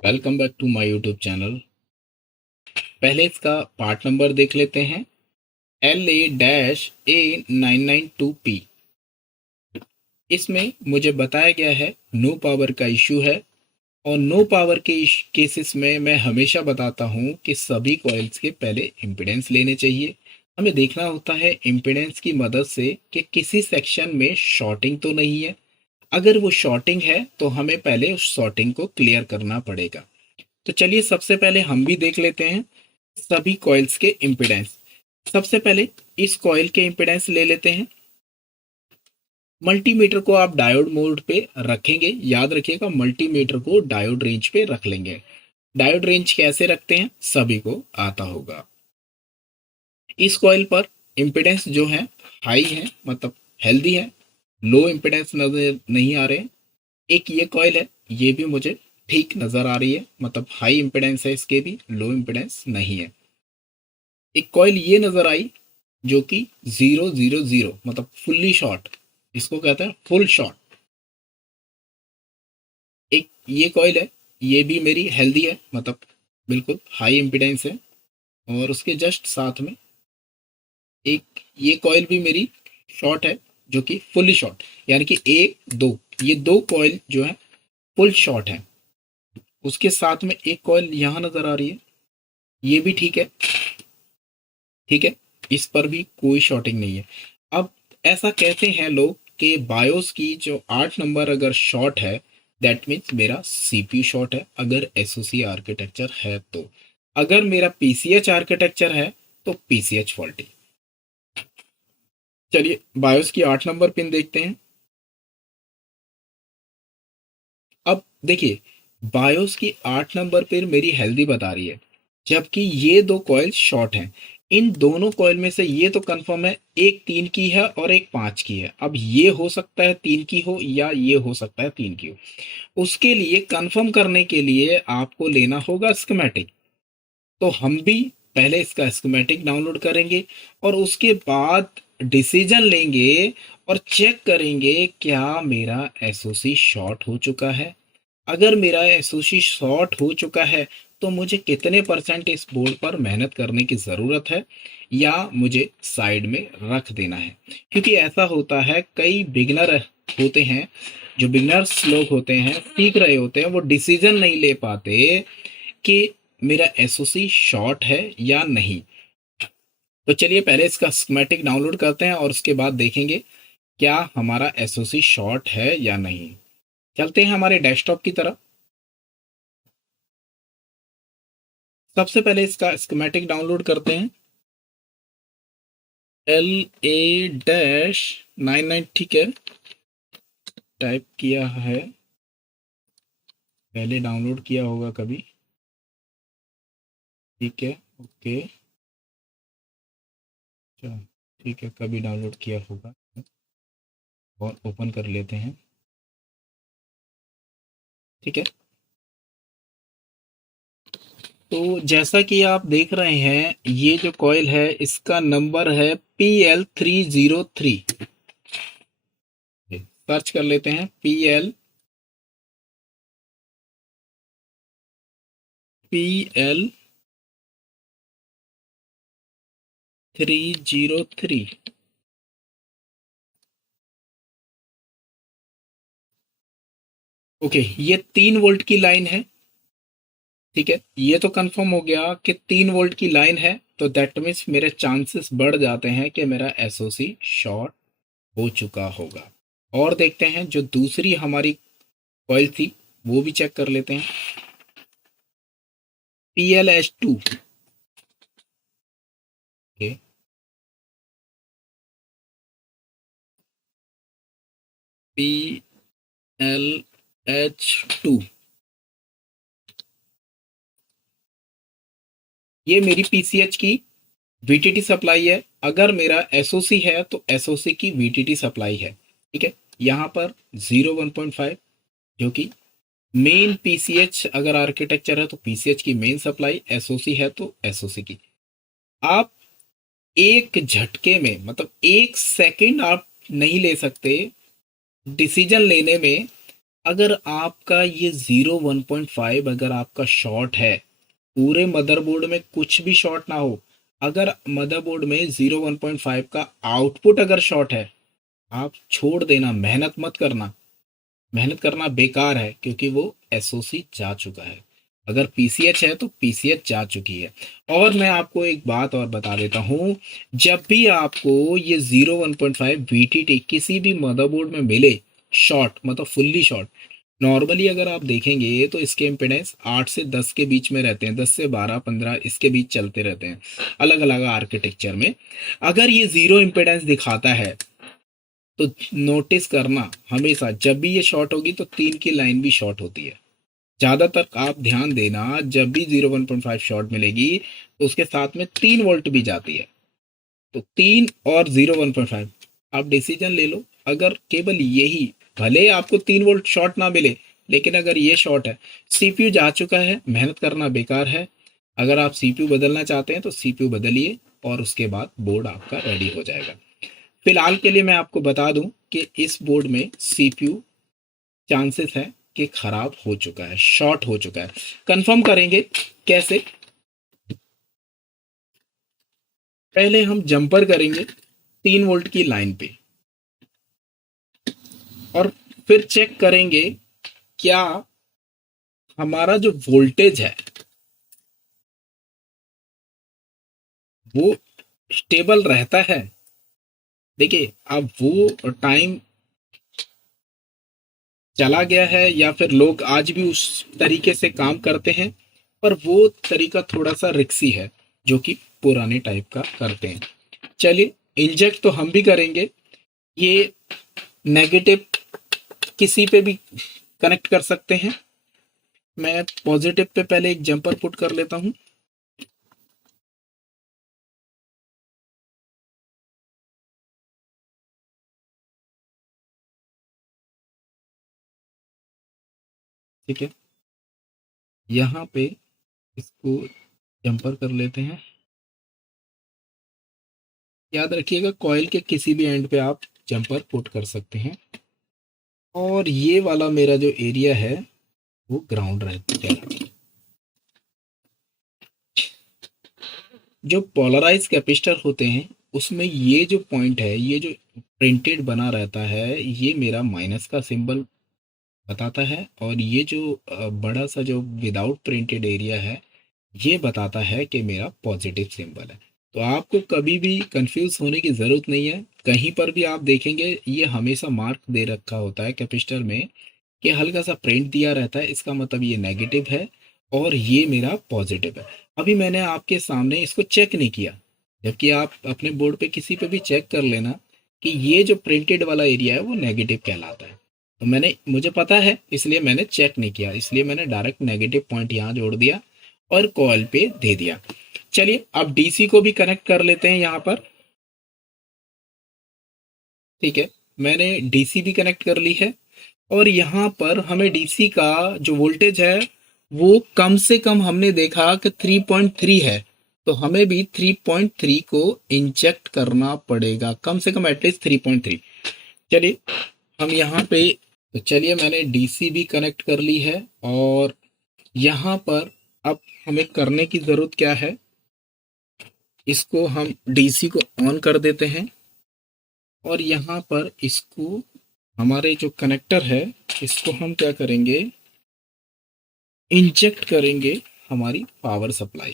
Welcome back to my YouTube channel. पहले इसका part number देख लेते हैं। LA-A992P। इसमें मुझे बताया गया है नो पावर का इशू है। और नो पावर के केसेस में मैं हमेशा बताता हूँ कि सभी कॉइल्स के पहले इम्पीडेंस लेने चाहिए। हमें देखना होता है इम्पीडेंस की मदद से कि किसी सेक्शन में शॉर्टिंग तो नहीं है। अगर वो शॉर्टिंग है तो हमें पहले उस शॉर्टिंग को क्लियर करना पड़ेगा। तो चलिए सबसे पहले हम भी देख लेते हैं सभी कॉइल्स के इम्पीडेंस। सबसे पहले इस कॉइल के इम्पीडेंस ले लेते हैं। मल्टीमीटर को आप डायोड मोड पे रखेंगे, याद रखिएगा मल्टीमीटर को डायोड रेंज पे रख लेंगे। डायोड रेंज कैसे रखते हैं सभी को आता होगा। इस कॉइल पर इम्पीडेंस जो है हाई है, मतलब हेल्दी है, लो इम्पीडेंस नजर नहीं आ रहे हैं। एक ये कॉइल है, ये भी मुझे ठीक नजर आ रही है, मतलब हाई इम्पीडेंस है, इसके भी लो इम्पीडेंस नहीं है। एक कॉइल ये नजर आई जो कि 000 मतलब फुल्ली शॉर्ट, इसको कहते हैं फुल शॉर्ट। एक ये कॉइल है, ये भी मेरी हेल्दी है, मतलब बिल्कुल हाई इम्पीडेंस है। और उसके जस्ट साथ में एक ये कॉइल भी मेरी शॉर्ट है, जो कि फुल्ली शॉर्ट, यानी कि एक दो, ये दो कॉइल जो है फुल शॉर्ट है। उसके साथ में एक कॉइल यहाँ नजर आ रही है, ये भी ठीक है, ठीक है, इस पर भी कोई शॉर्टिंग नहीं है। अब ऐसा कहते हैं लोग कि बायोस की जो 8 नंबर अगर शॉर्ट है, दैट मीन्स मेरा सीपीयू शॉर्ट है, अगर एसओसी आर्किटेक्चर है तो। अगर मेरा पीसीएच आर्किटेक्चर है तो पीसीएच फॉल्टी। चलिए बायोस की 8 नंबर पिन देखते हैं। अब देखिए, बायोस की 8 नंबर पिन मेरी हेल्दी बता रही है, जबकि ये दो कॉइल शॉर्ट हैं। इन दोनों कॉइल में से ये तो कंफर्म है, एक 3 की है और एक 5 की है। अब ये हो सकता है 3 की हो या ये हो सकता है 3 की हो। उसके लिए कंफर्म करने के लिए आपको लेना होगा स्कीमेटिक। तो हम भी पहले इसका स्कीमेटिक डाउनलोड करेंगे और उसके बाद डिसीजन लेंगे और चेक करेंगे क्या मेरा एसओसी शॉर्ट हो चुका है। अगर मेरा एसओसी शॉर्ट हो चुका है तो मुझे कितने परसेंट इस बोर्ड पर मेहनत करने की ज़रूरत है, या मुझे साइड में रख देना है। क्योंकि ऐसा होता है, कई बिगनर होते हैं, जो बिगनर्स लोग होते हैं, सीख रहे होते हैं, वो डिसीजन नहीं ले पाते कि मेरा एसओसी शॉर्ट है या नहीं। तो चलिए पहले इसका स्कीमेटिक डाउनलोड करते हैं और उसके बाद देखेंगे क्या हमारा एसओसी शॉर्ट है या नहीं। चलते हैं हमारे डेस्कटॉप की तरफ। सबसे पहले इसका स्कीमेटिक डाउनलोड करते हैं। LA-99, ठीक है, टाइप किया है, पहले डाउनलोड किया होगा कभी, ठीक है, ओके, अच्छा, ठीक है, कभी डाउनलोड किया होगा। और ओपन कर लेते हैं, ठीक है। तो जैसा कि आप देख रहे हैं, ये जो कॉइल है इसका नंबर है PL303। सर्च कर लेते हैं, PL303। ओके, ये 3 वोल्ट की लाइन है, ठीक है, ये तो कंफर्म हो गया कि 3 वोल्ट की लाइन है। तो दैट मीन्स मेरे चांसेस बढ़ जाते हैं कि मेरा एसओसी शॉर्ट हो चुका होगा। और देखते हैं जो दूसरी हमारी कॉइल थी वो भी चेक कर लेते हैं। PLH2, ओके, PLH2, ये मेरी पीसीएच की वीटीटी सप्लाई है। अगर मेरा एसओसी है तो एसओसी की वीटीटी सप्लाई है, ठीक है। यहाँ पर 0 1.5, जो कि मेन पीसीएच अगर आर्किटेक्चर है तो पीसीएच की मेन सप्लाई, एसओसी है तो एसओसी की। आप एक झटके में, मतलब 1 सेकंड आप नहीं ले सकते डिसीजन लेने में अगर आपका ये 0 1.5 अगर आपका शॉर्ट है, पूरे मदरबोर्ड में कुछ भी शॉर्ट ना हो, अगर मदरबोर्ड में 0 1.5 का आउटपुट अगर शॉर्ट है, आप छोड़ देना, मेहनत मत करना। मेहनत करना बेकार है, क्योंकि वो एसओसी जा चुका है। अगर पीसीएच है तो पीसीएच जा चुकी है। और मैं आपको एक बात और बता देता हूँ, जब भी आपको ये 0 1.5 वीटीटी किसी भी मदरबोर्ड में मिले, शॉर्ट मतलब फुल्ली शॉर्ट, नॉर्मली अगर आप देखेंगे तो इसके इम्पीडेंस 8 से 10 के बीच में रहते हैं, 10 से 12 15 इसके बीच चलते रहते हैं अलग अलग आर्किटेक्चर में। अगर ये जीरो इम्पीडेंस दिखाता है तो नोटिस करना, हमेशा जब भी ये शॉर्ट होगी तो 3 की लाइन भी शॉर्ट होती है। ज़्यादातर आप ध्यान देना, जब भी 0 1.5 शॉर्ट मिलेगी तो उसके साथ में 3 वोल्ट भी जाती है। तो 3 और 0 1.5, आप डिसीजन ले लो। अगर केवल यही, भले आपको 3 वोल्ट शॉर्ट ना मिले, लेकिन अगर ये शॉर्ट है, सीपीयू जा चुका है, मेहनत करना बेकार है। अगर आप सीपीयू बदलना चाहते हैं तो सीपीयू बदलिए, और उसके बाद बोर्ड आपका रेडी हो जाएगा। फिलहाल के लिए मैं आपको बता दूं कि इस बोर्ड में सीपीयू चांसेस है कि खराब हो चुका है, शॉर्ट हो चुका है। कंफर्म करेंगे कैसे? पहले हम जंपर करेंगे 3 वोल्ट की लाइन पे, और फिर चेक करेंगे क्या हमारा जो वोल्टेज है वो स्टेबल रहता है। देखिए, अब वो टाइम चला गया है या फिर लोग आज भी उस तरीके से काम करते हैं, पर वो तरीका थोड़ा सा रिक्सी है जो कि पुराने टाइप का करते हैं। चलिए, इंजेक्ट तो हम भी करेंगे। ये नेगेटिव किसी पे भी कनेक्ट कर सकते हैं। मैं पॉजिटिव पे पहले एक जंपर पुट कर लेता हूँ। ठीक है, यहाँ पे इसको जंपर कर लेते हैं। याद रखिएगा, कॉइल के किसी भी एंड पे आप जंपर पुट कर सकते हैं। और ये वाला मेरा जो एरिया है वो ग्राउंड रहता है। जो पोलराइज कैपेसिटर होते हैं उसमें ये जो पॉइंट है, ये जो प्रिंटेड बना रहता है, ये मेरा माइनस का सिंबल बताता है। और ये जो बड़ा सा जो विदाउट प्रिंटेड एरिया है, ये बताता है कि मेरा पॉजिटिव सिंबल है। तो आपको कभी भी कंफ्यूज होने की ज़रूरत नहीं है। कहीं पर भी आप देखेंगे ये हमेशा मार्क दे रखा होता है कैपेसिटर में, कि हल्का सा प्रिंट दिया रहता है, इसका मतलब ये नेगेटिव है और ये मेरा पॉजिटिव है। अभी मैंने आपके सामने इसको चेक नहीं किया, जबकि आप अपने बोर्ड पे किसी पे भी चेक कर लेना कि ये जो प्रिंटेड वाला एरिया है वो नेगेटिव कहलाता है। तो मुझे पता है, इसलिए मैंने चेक नहीं किया, इसलिए मैंने डायरेक्ट नेगेटिव पॉइंट यहाँ जोड़ दिया और कॉइल पे दे दिया। चलिए, अब डीसी को भी कनेक्ट कर लेते हैं यहाँ पर। ठीक है, मैंने डीसी भी कनेक्ट कर ली है। और यहाँ पर हमें डीसी का जो वोल्टेज है वो कम से कम हमने देखा कि 3.3 है, तो हमें भी 3.3 को इंजेक्ट करना पड़ेगा, कम से कम एटलीस्ट 3.3। चलिए, हम यहाँ पे, तो चलिए मैंने डीसी भी कनेक्ट कर ली है। और यहाँ पर अब हमें करने की ज़रूरत क्या है, इसको हम डीसी को ऑन कर देते हैं। और यहाँ पर इसको, हमारे जो कनेक्टर है, इसको हम क्या करेंगे, इंजेक्ट करेंगे हमारी पावर सप्लाई।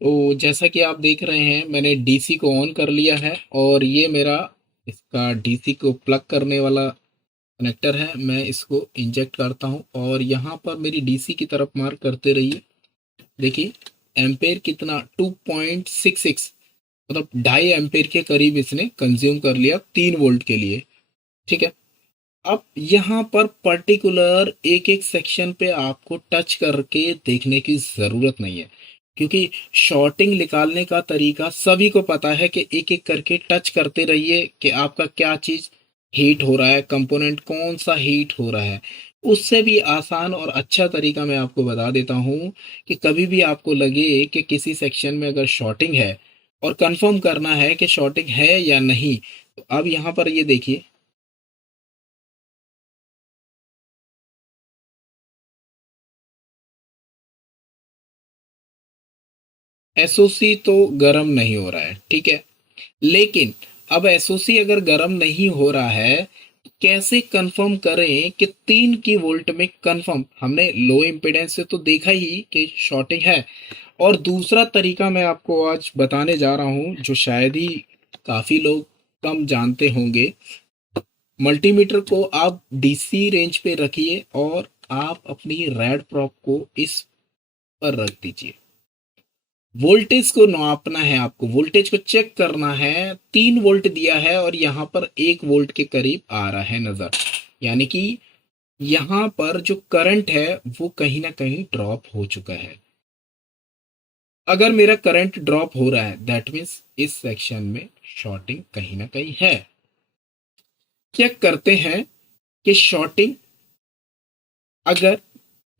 तो जैसा कि आप देख रहे हैं, मैंने डीसी को ऑन कर लिया है और ये मेरा इसका डीसी को प्लग करने वाला कनेक्टर है। मैं इसको इंजेक्ट करता हूँ और यहाँ पर मेरी डीसी की तरफ मार्क करते रहिए। देखिए, एम्पेयर कितना, 2.66, मतलब 2.5 एम्पेयर के करीब इसने कंज्यूम कर लिया 3 वोल्ट के लिए। ठीक है, अब यहाँ पर पर्टिकुलर एक एक सेक्शन पे आपको टच करके देखने की ज़रूरत नहीं है, क्योंकि शॉर्टिंग निकालने का तरीका सभी को पता है कि एक एक करके टच करते रहिए कि आपका क्या चीज़ हीट हो रहा है, कंपोनेंट कौन सा हीट हो रहा है। उससे भी आसान और अच्छा तरीका मैं आपको बता देता हूँ, कि कभी भी आपको लगे कि किसी सेक्शन में अगर शॉर्टिंग है और कंफर्म करना है कि शॉर्टिंग है या नहीं, तो अब यहाँ पर ये देखिए, एसओसी तो गर्म नहीं हो रहा है, ठीक है। लेकिन अब एसओसी अगर गर्म नहीं हो रहा है, कैसे कंफर्म करें कि 3 की वोल्ट में कंफर्म, हमने लो इम्पीडेंस से तो देखा ही कि शॉर्टिंग है। और दूसरा तरीका मैं आपको आज बताने जा रहा हूं जो शायद ही काफी लोग कम जानते होंगे। मल्टीमीटर को आप डीसी रेंज पे रखिए और आप अपनी रेड प्रॉप को इस पर रख दीजिए। वोल्टेज को नापना है, आपको वोल्टेज को चेक करना है। 3 वोल्ट दिया है और यहाँ पर 1 वोल्ट के करीब आ रहा है नजर, यानी कि यहाँ पर जो करंट है वो कहीं ना कहीं ड्रॉप हो चुका है। अगर मेरा करंट ड्रॉप हो रहा है दैट मीन्स इस सेक्शन में शॉर्टिंग कहीं ना कहीं है। चेक करते हैं कि शॉर्टिंग अगर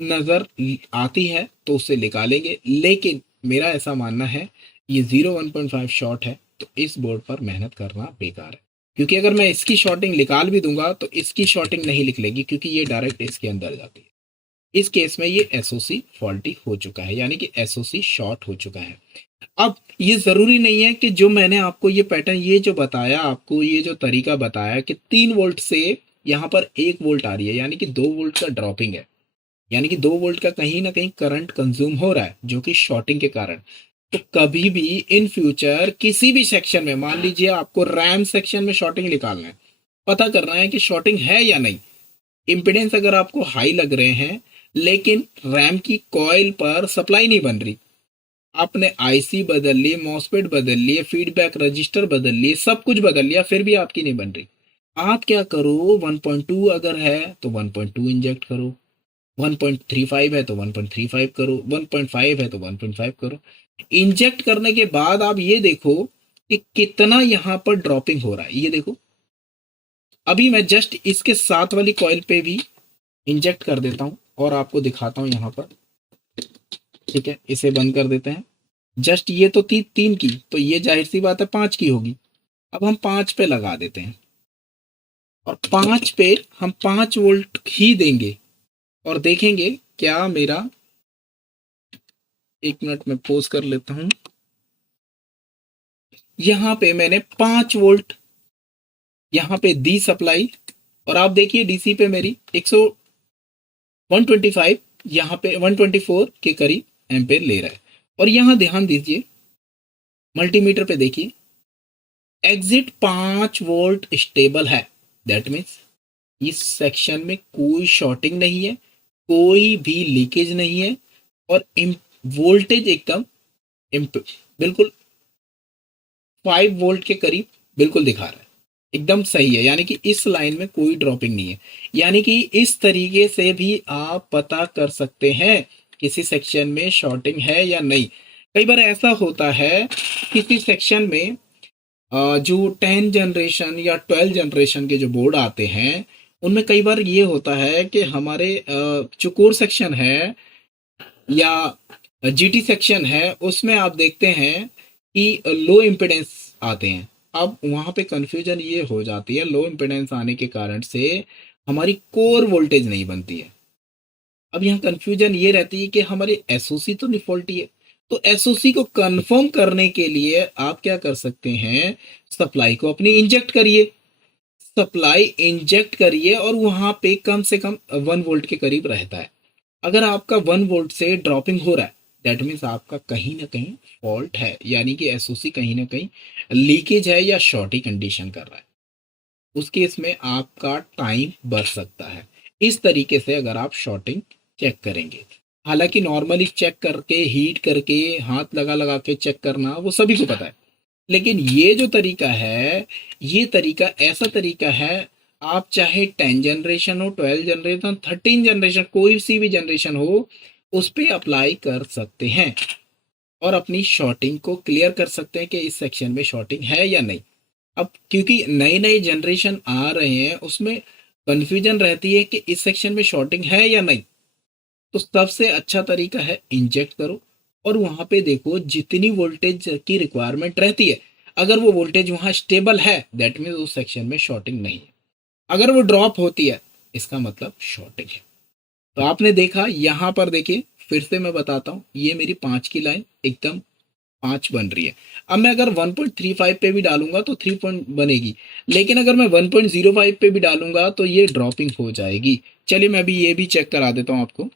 नजर आती है तो उसे निकालेंगे, लेकिन मेरा ऐसा मानना है ये 0 1.5 शॉर्ट है तो इस बोर्ड पर मेहनत करना बेकार है। क्योंकि अगर मैं इसकी शॉर्टिंग निकाल भी दूंगा तो इसकी शॉर्टिंग नहीं निकलेगी क्योंकि ये डायरेक्ट इसके अंदर जाती है। इस केस में ये एसओसी फॉल्टी हो चुका है, यानी कि एसओसी शॉर्ट हो चुका है। अब ये जरूरी नहीं है कि जो मैंने आपको ये पैटर्न, ये जो बताया आपको, ये जो तरीका बताया कि 3 वोल्ट से यहाँ पर 1 वोल्ट आ रही है, यानी कि 2 वोल्ट का ड्रॉपिंग है, यानी कि 2 वोल्ट का कहीं ना कहीं करंट कंज्यूम हो रहा है जो कि शॉर्टिंग के कारण। तो कभी भी इन फ्यूचर किसी भी सेक्शन में, मान लीजिए आपको रैम सेक्शन में शॉर्टिंग निकालना है, पता करना है कि शॉर्टिंग है या नहीं। इंपिडेंस अगर आपको हाई लग रहे हैं लेकिन रैम की कॉइल पर सप्लाई नहीं बन रही, आपने आईसी बदल ली, मॉसफेट बदल लिए, फीडबैक रजिस्टर बदल लिए, सब कुछ बदल लिया, फिर भी आपकी नहीं बन रही। आप क्या करो, 1.2 अगर है तो 1.2 इंजेक्ट करो, 1.35 है तो 1.35 करो, 1.5 है तो 1.5 करो। इंजेक्ट करने के बाद आप ये देखो कि कितना यहां पर ड्रॉपिंग हो रहा है। ये देखो, अभी मैं जस्ट इसके साथ वाली कॉइल पे भी इंजेक्ट कर देता हूं और आपको दिखाता हूं यहां पर। ठीक है, इसे बंद कर देते हैं। जस्ट ये तो थी 3 की, तो ये जाहिर सी बात है 5 की होगी। अब हम 5 पे लगा देते हैं और 5 पे हम 5 वोल्ट ही देंगे और देखेंगे क्या मेरा, 1 मिनट में पोज कर लेता हूं। यहां पे मैंने 5 वोल्ट यहां पे दी सप्लाई और आप देखिए डीसी पे मेरी 125, यहां पे 124 के करीब एम्पेयर ले रहा है। और यहां ध्यान दीजिए, मल्टीमीटर पे देखिए, एग्जिट 5 वोल्ट स्टेबल है। दैट मीन्स इस सेक्शन में कोई शॉर्टिंग नहीं है, कोई भी लीकेज नहीं है और वोल्टेज एकदम बिल्कुल 5 वोल्ट के करीब बिल्कुल दिखा रहा है, एकदम सही है। यानी कि इस लाइन में कोई ड्रॉपिंग नहीं है। यानी कि इस तरीके से भी आप पता कर सकते हैं किसी सेक्शन में शॉर्टिंग है या नहीं। कई बार ऐसा होता है किसी सेक्शन में जो 10 जनरेशन या 12 जनरेशन के जो बोर्ड आते हैं उनमें कई बार ये होता है कि हमारे जो कोर सेक्शन है या जीटी सेक्शन है उसमें आप देखते हैं कि लो इम्पिडेंस आते हैं। अब वहां पे कंफ्यूजन ये हो जाती है, लो इम्पिडेंस आने के कारण से हमारी कोर वोल्टेज नहीं बनती है। अब यहाँ कंफ्यूजन ये रहती है कि हमारी एसओसी तो डिफॉल्टी है। तो एसओसी को कंफर्म करने के लिए आप क्या कर सकते हैं, सप्लाई को अपनी इंजेक्ट करिए, सप्लाई इंजेक्ट करिए और वहां पे कम से कम 1 वोल्ट के करीब रहता है। अगर आपका 1 वोल्ट से ड्रॉपिंग हो रहा है दैट मीन्स आपका कहीं ना कहीं फॉल्ट है, यानी कि एसओसी कहीं ना कहीं लीकेज है या शॉर्टी कंडीशन कर रहा है। उस केस में आपका टाइम बढ़ सकता है। इस तरीके से अगर आप शॉर्टिंग चेक करेंगे, हालांकि नॉर्मली चेक करके हीट करके हाथ लगा लगा के चेक करना वो सभी को पता है, लेकिन ये जो तरीका है, ये तरीका ऐसा तरीका है, आप चाहे 10 जनरेशन हो, 12 जनरेशन, 13 जनरेशन, कोई सी भी जनरेशन हो उस पे अप्लाई कर सकते हैं और अपनी शॉर्टिंग को क्लियर कर सकते हैं कि इस सेक्शन में शॉर्टिंग है या नहीं। अब क्योंकि नए नए जनरेशन आ रहे हैं उसमें कंफ्यूजन रहती है कि इस सेक्शन में शॉर्टिंग है या नहीं। तो सबसे अच्छा तरीका है इंजेक्ट करो और वहां पे देखो जितनी वोल्टेज की रिक्वायरमेंट रहती है, अगर वो वोल्टेज वहां स्टेबल है दैट मीन्स उस सेक्शन में शॉर्टिंग नहीं है। अगर वो ड्रॉप होती है इसका मतलब शॉर्टिंग है। तो आपने देखा, यहां पर देखिए, फिर से मैं बताता हूं, ये मेरी 5 की लाइन एकदम 5 बन रही है। अब मैं अगर 1.35 पे भी डालूंगा तो 3 पॉइंट बनेगी, लेकिन अगर मैं 1.05 पे भी डालूंगा तो ये ड्रॉपिंग हो जाएगी। चलिए मैं अभी ये भी चेक करा देता हूँ आपको।